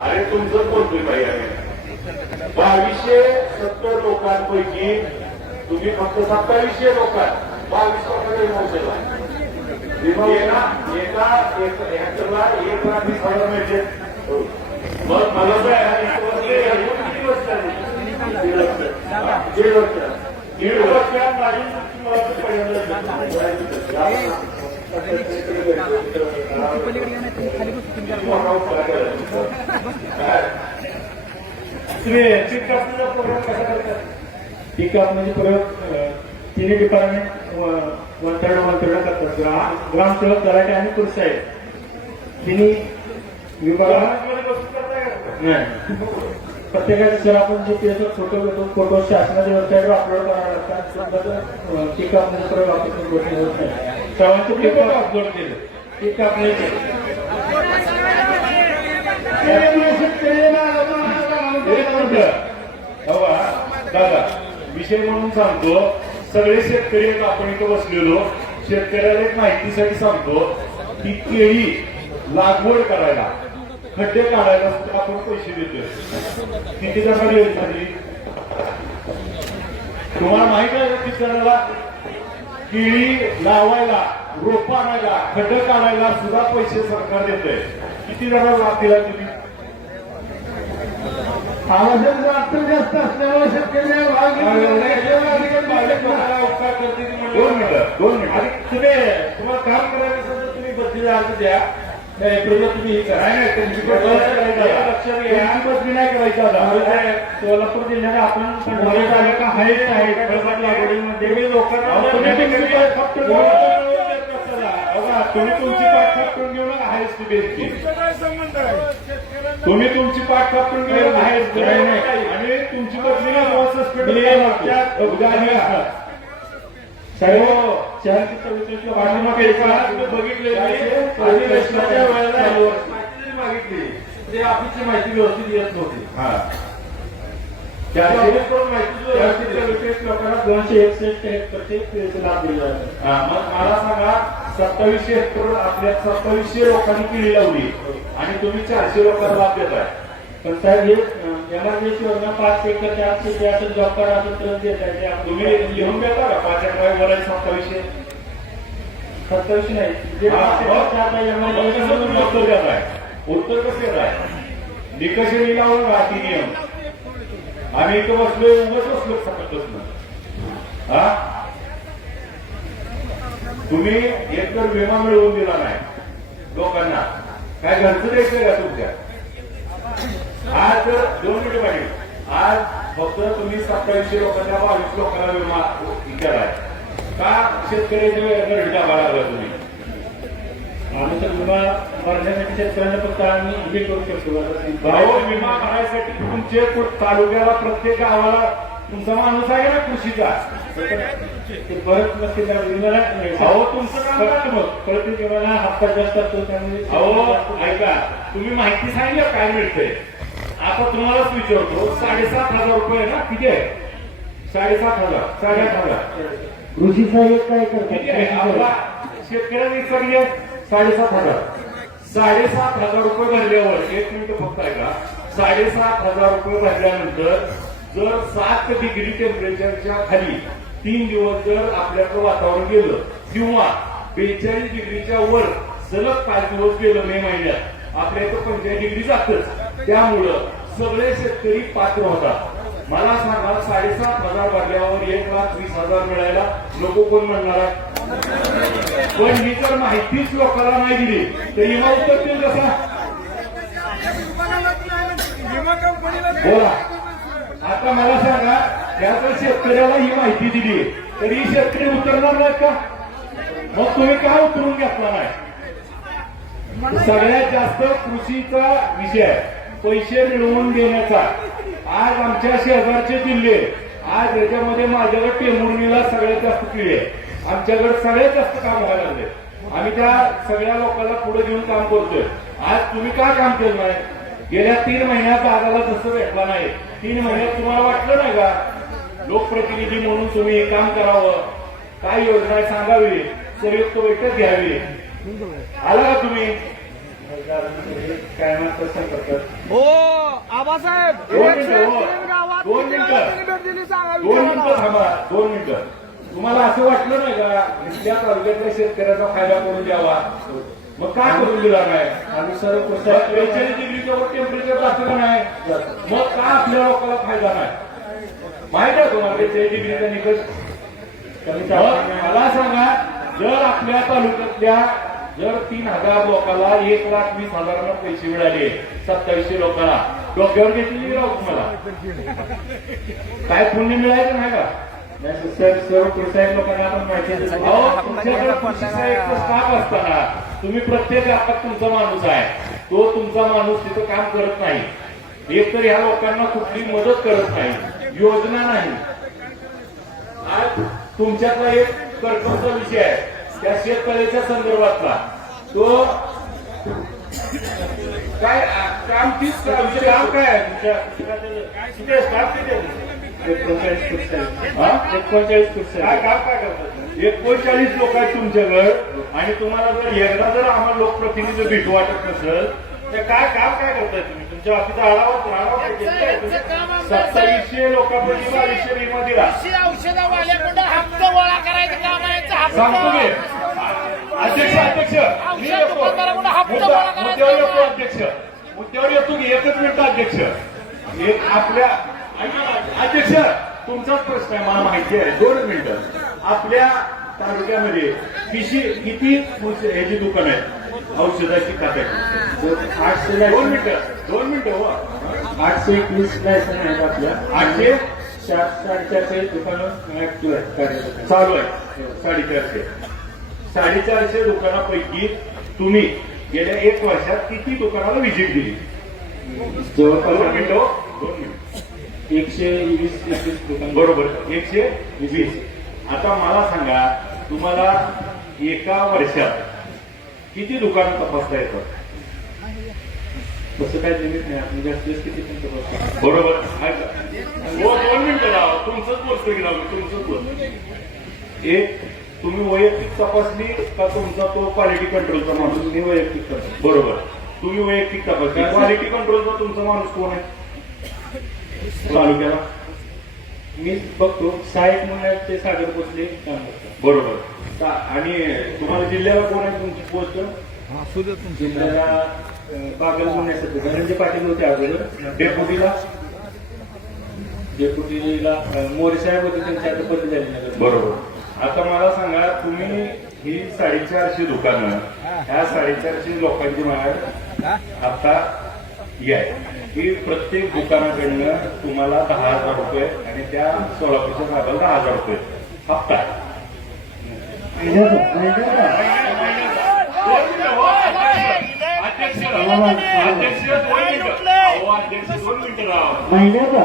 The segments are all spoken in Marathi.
अरे तुमचं बोलतोय बाई आहे? बावीसशे सत्तर लोकांपैकी तुम्ही फक्त सत्तावीसशे लोकांत बावीस लोकांना विमोचन एका एक- ह्याच्याला एक लाख वीस हजार मिळते. हो. मग मला किती वर्ष दीड वर्ष. दीड वर्ष. माझी मला पीक प्रयोग अं, तिन्ही डिपार्टमेंट वंतरण वंतरण करतात. ग्राम ग्रामसेवक तलाठी आणि पुरुष आहेत. तिन्ही विभागात प्रत्येकाचे सर आपण जे त्याचा फोटो घेतो. फोटो शासनाच्या वेबसाईटवर अपलोड करावे लागतात. पीक कापणीचा प्रयोग आपण गोष्टी होत नाही सर्वांचे अपलोड केलं. पीक दादा विषय म्हणून सांगतो सगळे शेतकरी आपण इथं बसलेलो. शेतकऱ्याला एक माहितीसाठी सांगतो की केळी लागवड करायला खड्डे काढायला सुद्धा आपण पैसे देतोय. किती जणांना योजना तुम्हाला माहीत आहे का किती केळी लावायला रोप आणायला खड्डे काढायला सुद्धा पैसे सरकार देतंय. किती जणांना लाभ दिला तुम्ही? आवाजाचा अडचण जास्त असल्यामुळे शेतकरी उपकार करते म्हणजे- दोन मिनिटं दोन मिनिटं. तुम्ही तुम्हाला काम तर तुम्ही बदली अर्ज द्या एप्रिलला तुम्ही हे करा. लक्षात घ्या. नाही करायची सोलापूर जिल्ह्यात आपण तालुका आहे. फळबाग लागवडीमध्ये. तुम्ही लोकांना अहो, तुम्ही तुमची पाठ खपटून घेऊ नका. बघा, तुम्ही तुमची पाठ खापटून घेऊ नका आहेच ती तुम्ही तुमची पाठ खापटून घेऊ नका आहेच. आणि तुमची तेव्हा सस्पेंड असणार. सर्व हो. बघितले अधिवेशनाच्या वेळेला चालू माहिती जरी मागितली ऑफिसची माहिती व्यवस्थित येत नव्हती. येत लोकांना दोनशे एकसष्ट लाभ दिला मग मला सांगा सत्तावीसशे हेक्टर आपल्या सत्तावीसशे लोकांनी केळी लावली आणि तुम्ही चारशे लोकांना लाभ देताय. पण साहेब हे एमर्जन्सी योजना पाच एकर चारशे ते असं जॉब करा असं तर देत आहे. आपण- तुम्ही लिहून देता का? पाच वर आहे सत्तावीसशे? सत्तावीसशे नाही. जे पाच एकर उत्तर कसं देत आहे निकष लिहिल्यावर राहती नियम. आम्ही इथं बसलो उगाच बसलो सकत बसलो हा? तुम्ही एक तर विमा मिळवून दिला नाही लोकांना. काय घरचं द्यायचं का तुमच्या? आज दोन मिनिट पाहिजे आज फक्त तुम्ही सत्तावीसशे लोकांना बावीस लोकांना विमा केलाय का शेतकऱ्याच्या वेळेला रिटा बाळगला तुम्ही? आम्ही तर विमा भरण्यासाठी शेतकऱ्यांना फक्त आम्ही हे करू शकतो. भाऊ विमा भरायसाठी तुमचे तालुक्याला प्रत्येक गावाला तुमचा माणूस आहे ना कृषीचा? ते परत नक्की त्या विम्याला अहो तुमचं काम मग विम्याला हप्ता जास्त असतो त्यामुळे अहो ऐका तुम्ही माहिती सांगितलं काय मिळतंय? आता तुम्हालाच विचारतो साडेसात हजार रुपये ना? किती आहे? साडेसात हजार साडेआठ हजार. कृषी सहाय्यक काय आपला शेतकऱ्यांनी साडेसात हजार. साडेसात हजार रुपये भरल्यावर एक मिनिट फक्त ऐका. का साडेसात हजार रुपये भरल्यानंतर जर सात डिग्री टेम्परेचरच्या खाली तीन दिवस जर आपल्याकडं वातावरण गेलं किंवा बेचाळीस डिग्रीच्या वर सलग पाच दिवस गेलं मे महिन्यात आपल्या इथं पंचेचाळीस डिग्री जातच. त्यामुळं सगळे शेतकरी पात्र होतात. मला सांगा साडेसात हजार भरल्यावर एक लाख वीस हजार मिळायला लोक कोण म्हणणार आहे? पण ही जर माहितीच लोकांना नाही दिली. तर विमा उतरतील कसा बोला. आता मला सांगा जर शेतकऱ्याला ही माहिती दिली. तर ही शेतकरी उतरणार नाहीत का? मग तुम्ही का उतरून घेतला नाही? सगळ्यात जास्त कृषीचा विषय पैसे मिळवून देण्याचा. आज आमच्या शेजारचे जिल्हे आज याच्यामध्ये माझ्याकडे टेमुर्णीला सगळ्यात जास्त किडे. आहे आमच्याकडे सगळ्यात जास्त काम व्हायला लागले. आम्ही त्या सगळ्या लोकांना पुढे घेऊन काम करतोय. आज तुम्ही का काम केलं नाही? गेल्या तीन महिन्यात दादाला जसं भेटला नाही तीन महिन्यात तुम्हाला वाटलं नाही का? लोकप्रतिनिधी म्हणून तुम्ही हे काम करावं. काय योजना सांगावी? संयुक्त बैठक घ्यावी. आला का तुम्ही? काय हो आबासाहेब दोन मिनिटं, हो. दोन मिनिटं. थांबा. दोन मिनिटं. तुम्हाला असं वाटलं नाही का? इथल्या तालुक्यातल्या शेतकऱ्याचा फायदा करून द्यावा? मग का करून दिला नाही? आम्ही सर्व बेचाळीस डिग्रीच्या वर टेम्परेचर का नाही. मग का आपल्या लोकांना फायदा नाही? माहीत आहे तुम्हाला बेचाळीस डिग्रीचा निकष? मला सांगा जर आपल्या तालुक्यातल्या जर तीन हजार लोकांना एक लाख वीस हजारांना पैसे मिळाले सत्तावीसशे लोकांना डोक्यावर घेतलेली राहू तुम्हाला. काय पुण्य मिळायचं नाही का? सर्व कृषी लोकांना आपण माहिती तुमच्याकडे कृषी साहित्य स्टाफ असताना तुम्ही प्रत्येक गावात तुमचा माणूस आहे. तो तुमचा माणूस तिथं काम करत नाही. एक तर ह्या लोकांना कुठली मदत करत नाही. योजना नाही. आज तुमच्यातला एक कर्कमचा विषय आहे. त्या शेतकऱ्याच्या संदर्भातला. तो काय काम तीच काम काय आहे? तुमच्या स्टाफ किती? एकोणचाळीस आहे. हा? एकोणचाळीस काय. काम काय करतात एकोणचाळीस लोक आहेत तुमच्याकडे आणि तुम्हाला जर एकदा जर आम्हाला लोकप्रतिनिधी भेटू वाटत नसेल तर काय काम काय करताय तुम्ही तुमच्या बाबतीत आढावा आढावा काय घेतलाय तुम्ही? सत्तावीसशे लोकांपैकी बावीसशे विमा दिला औषधावाल्याकडं हप्ता गोळा करायचं काम आहे याचा सांगतो मी हप्ता अध्यक्ष अध्यक्ष मी औषध येतो दुकानदाराकडून हप्ता मुद्दा- गोळा करायचा मुद्द्यावर येतो काम. अध्यक्ष मुद्द्यावर येतो की एकच मिनिट अध्यक्ष एक आपल्या अध्यक्ष तुमचाच प्रश्न आहे मला माहिती आहे. दोन मिनिटं. आपल्या तालुक्यामध्ये किशी किती औष- ह्याची दुकान आहेत? औषधाची खात्याची आठशे दोन मिनिटं दोन मिनिटं हो. आठशे एकवीस लायसन आहेत आपल्या. आठशे? चार साडेचारशे दुकानं ऍक्टिव्ह आहेत. चालू आहे. साडेचारशे. साडेचारशे दुकानापैकी तुम्ही गेल्या एक वर्षात किती दुकानाला व्हिजिट दिली? दोन जवळपास मिनिटं हो. दोन मिनिटं. एकशे वीस एकवीस दुकान बरोबर. एकशे वीस. आता मला सांगा तुम्हाला एका वर्षात किती दुकान तपासता येतात? तसं काय लिमिट नाही. आपण जास्तीत जास्त किती पण तपासतो. बरोबर. हो दोन मिनिटं राव तुमचंच बोलतो की राव तुमचंच बोलतो एक तुम्ही वैयक्तिक तपासली का तुमचा तो क्वालिटी कंट्रोलचा माणूस? मी वैयक्तिक करतो बरोबर. तुम्ही वैयक्तिक तपासली. क्वालिटी कंट्रोलचा तुमचा माणूस कोण आहे? तालुक्याला. मी बघतो म्हणून आहेत ते सागर काम करतात. बरोबर. ता- आणि तुम्हाला जिल्ह्याला कोण आहे तुमची पोस्ट जिल्ह्याला अं, बागल सध्या. धनंजय पाटील होते अगोदर. डेप्युटीला. अं, मोरे साहेब होते त्यांच्या आता बदली झाली नगर. बरोबर. आता मला सांगा तुम्ही ही साडेचारशे दुकानं ह्या साडेचारशे लोकांची मला आता ही आहे. की प्रत्येक दुकानाकडनं तुम्हाला दहा हजार रुपये आणि त्या सोलापूरच्या भागाला दहा हजार रुपये. हप्ता. अध्यक्ष दोन मिनिटं महिन्याचा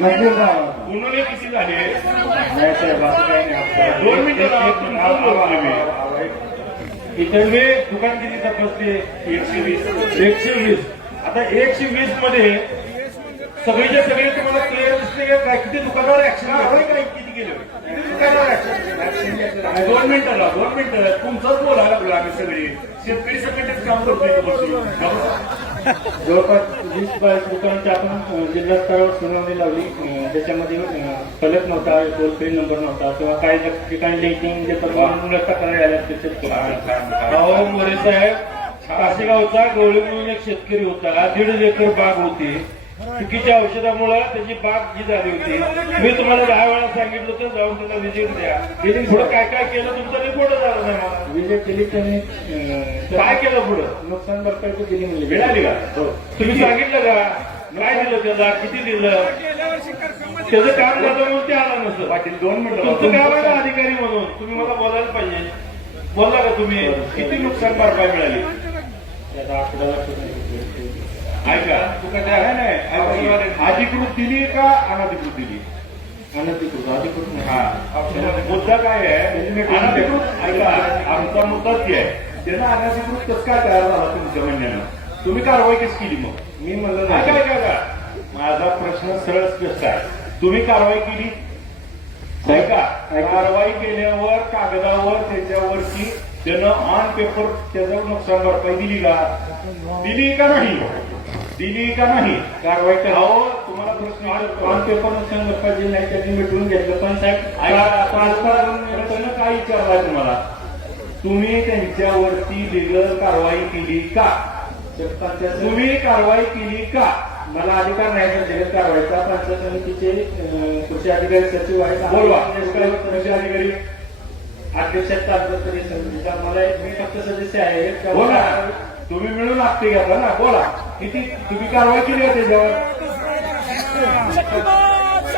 महिन्याचा म्हणजे किती झाले नाही साहेब असं काही नाही दोन मिनिटं एक- इतर दुकान किती तपासते एकशे वीस एकशे वीस. आता एकशे वीसमध्ये सगळेचे सगळे तुम्हाला क्लिअर दिसते काय किती दुकानावर ऍक्शन काय? किती गेले? दुकानावर ऍक्शन दोन दोन मिनिटं तुमचंच बोलायला लागलो आम्ही सगळे. शेतकरी सगळेच काम करतोय बसून. जवळपास वीस बावीस दुकानांची आपण जिल्हा स्तरावर सुनावणी लावली. त्याच्यामध्ये फलक नव्हता टोल फ्री नंबर नव्हता किंवा काही ठिकाणी लिंकिंग जे तक्रार तक्रारी आल्या त्याच्यात मोरे साहेब कासेगावचा गवळी म्हणून एक शेतकरी होता. दीड एकर बाग होती. चुकीच्या औषधामुळे त्याची बाग जी झाली होती. मी तुम्हाला दहा वेळा सांगितलं होतं जाऊन त्याला विजिट द्या. विजिट पुढे काय काय केलं तुमचा रिपोर्ट झाला नाही मला. विजय केली त्यांनी काय केलं पुढं? नुकसान भरपाई दिली म्हणजे. मिळाली का? हो. तुम्ही सांगितलं का? काय दिलं त्याला? किती दिलं? त्याचं काम झालं म्हणून ते आला नसतं. पाटील दोन मिनिटं तुमचं काम आहे ना अधिकारी म्हणून. तुम्ही मला बोलायला पाहिजे. बोलला का तुम्ही? किती नुकसान भरपाई मिळाली? त्याचा आकडा लक्षात नाही. ऐका तू काय आहे नाही ऐका, अधिकृत दिली का? अनधिकृत दिली अनधिकृत अधिकृत नाही. हा. मुद्दा काय आहे? अनधिकृत? ऐका आमचा मुद्दाच आहे. त्यानं अनधिकृत कसं काय तयार झाला तुमच्या म्हणण्यानं? तुम्ही कारवाई कशी केली मग? मी म्हणलं नाही. ऐका माझा प्रश्न सरळ स्पष्ट आहे. तुम्ही कारवाई केली? ऐका कारवाई केल्यावर कागदावर त्याच्यावरची त्यानं ऑन पेपर त्याचं नुकसान भरपाई दिली का? दिली का नाही? दिली का नाही? कारवाई करा. अहो तुम्हाला प्रश्न. ऑन पेपर नुकसान भरपाई दिली नाही त्यांनी मिटवून घेतलं. पण साहेब त्यानं काय विचारलाय तुम्हाला? तुम्ही त्यांच्यावरती लिगल कारवाई केली का? तुम्ही कारवाई केली का? मला अधिकार नाही सर. जगत कारवाईचा. पंचायत समितीचे कृषी अधिकारी सचिव आहेत. बोलवा. कृषी अधिकारी अध्यक्ष कागदपत्री समितीचा मला एक- मी फक्त सदस्य आहे बोला तुम्ही मिळून लागते घेता ना बोला किती तुम्ही कारवाई केली का त्याच्यावर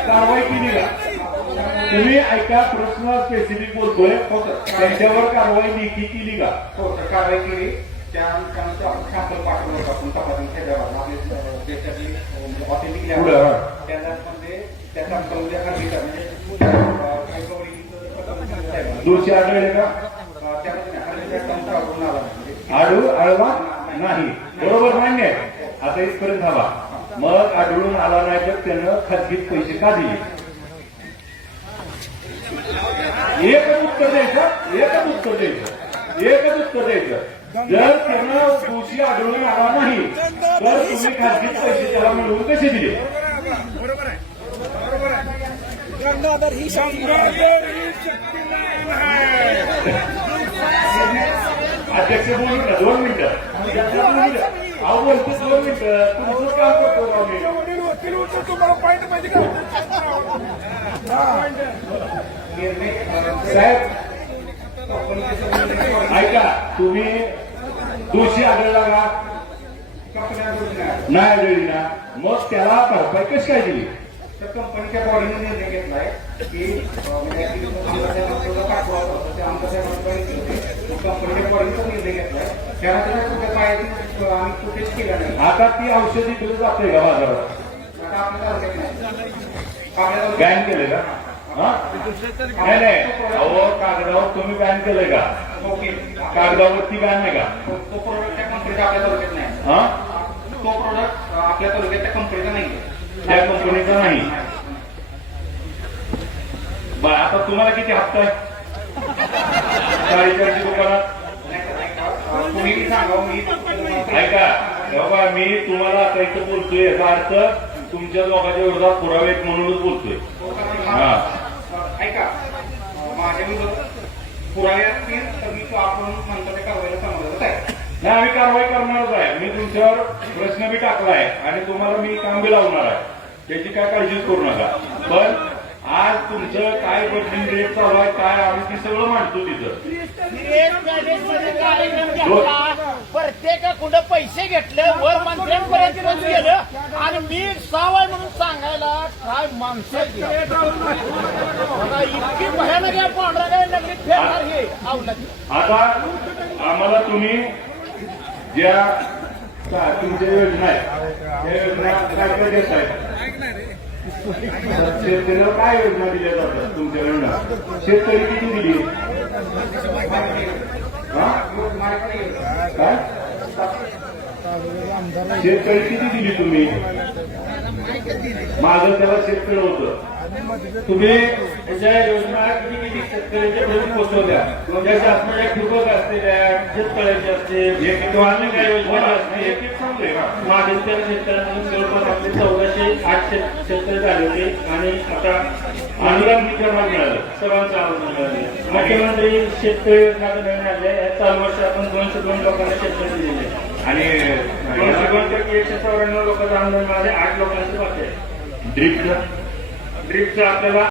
कारवाई केली का तुम्ही ऐका प्रश्न स्पेसिफिक बोलतोय त्यांच्यावर कारवाई लेखी केली का हो तर कारवाई केली त्या त्यानंतर आपण सॅम्पल पाठवलं होतं आपण तपासून खेळायला आपले अं, देशातली ऑथेंटिक पुढं, हा. त्यामध्ये त्या सॅम्पलमध्ये दोषी आढळले का आढळू आढळला नाही बरोबर मान्य आहे आता इथपर्यंत हवा मग आढळून आला नाही तर त्यानं खाजगीत पैसे का दिले एकच उत्तर द्यायचं एकच उत्तर द्यायचं एकच उत्तर द्यायचं जर त्यानं दोषी आढळून आला नाही तर तुम्ही खाजगीत पैसे त्याला मिळवून कसे दिले गंगाधर ही गंगाधर ही अध्यक्ष बोलू ना दोन मिनिटं. दोन अहो बोलतो दोन मिनिटं. तुमचं काम करतो मी. तुम्हाला पॉईंट पाहिजे का साहेब ऐका तुम्ही दोषी आढळला का? नाही. नाही आढळली ना. मग त्याला भरपाई कशी काय दिली? तर कंपनीच्या बॉडीने निर्णय घेतलाय की अं, म्हणजे कंपनीच्या बॉडीचा निर्णय घेतलाय. त्यानंतर कुठे पायाची आम्ही कुठेच केलं नाही. आता ती औषधी तुला जाते का बाजारात? आता आपल्या तालुक्यात नाही. बॅन केले का? नाही नाही. अहो कागदावर तुम्ही बॅन केलंय का? ओके. कागदावरती बॅन नाही का? तो प्रोडक्ट त्या कंपनीचा आपल्या तालुक्यात नाही. हा? तो प्रोडक्ट आपल्या तालुक्यात त्या कंपनीचा नाही त्या कंपनीचा नाही. बर आता तुम्हाला किती हप्ता आहे? साडेचारशे दुकानात? तुम्ही सांगा मी ऐका बाबा मी तुम्हाला आता इथं बोलतोय याचा अर्थ तुमच्या लोकांच्या विरोधात पुरावे म्हणूनच बोलतोय. हा. ऐका माझ्या विरोधात पुरावे असतील तर मी तो आपण म्हणतो त्या कारवाईला समाजात आहे नाही आम्ही कारवाई करणारच आहे. मी तुमच्यावर प्रश्न बी टाकलाय आणि तुम्हाला मी काम बी लावणार आहे. त्याची काय काळजीच करू नका. पण आज तुमचं काय बदली रेट चालू आहे काय आम्ही ती सगळं मांडतो तिथं. घेतला प्रत्येकाकडं पैसे घेतले वर मंत्र्यांपर्यंत गेलं आणि मी सावळ म्हणून सांगायला काय माणसं इतकी भयानक या पांढरा काय नगरीत फेरणार हे. आवलं आता आम्हाला तुम्ही ज्या का- तुमच्या योजना आहेत. त्या योजना काय देत आहेत शेतकऱ्याला काय योजना दिल्या जातात तुमच्या योजना? शेतकरी किती दिली? काय? शेतकरी किती दिली तुम्ही? माझं त्याला शेतकरी होतं तुम्ही ज्या योजना किती किती शेतकऱ्यांच्या पर्यंत पोहोचवल्या ज्या शासनाच्या ठिबक असलेल्या शेतकऱ्याच्या असतील हे किंवा अन्य काही योजना का मागील त्या शेतकऱ्यांना जवळपास आपले चौदाशे आठ शेत- शेतकरी झाले होते. आणि आता अनुदान प्रमाणात मिळालं? सर्वांचा आवाज मिळाले. मुख्यमंत्री शेतकरी योजना आले या चालू वर्षी आपण दोनशे दोन लोकांना शेतकरी आहे. आणि एकशे चौऱ्याण्णव लोकांचा आठ लोकांचे ड्रिपचं. ड्रीपचं आपल्याला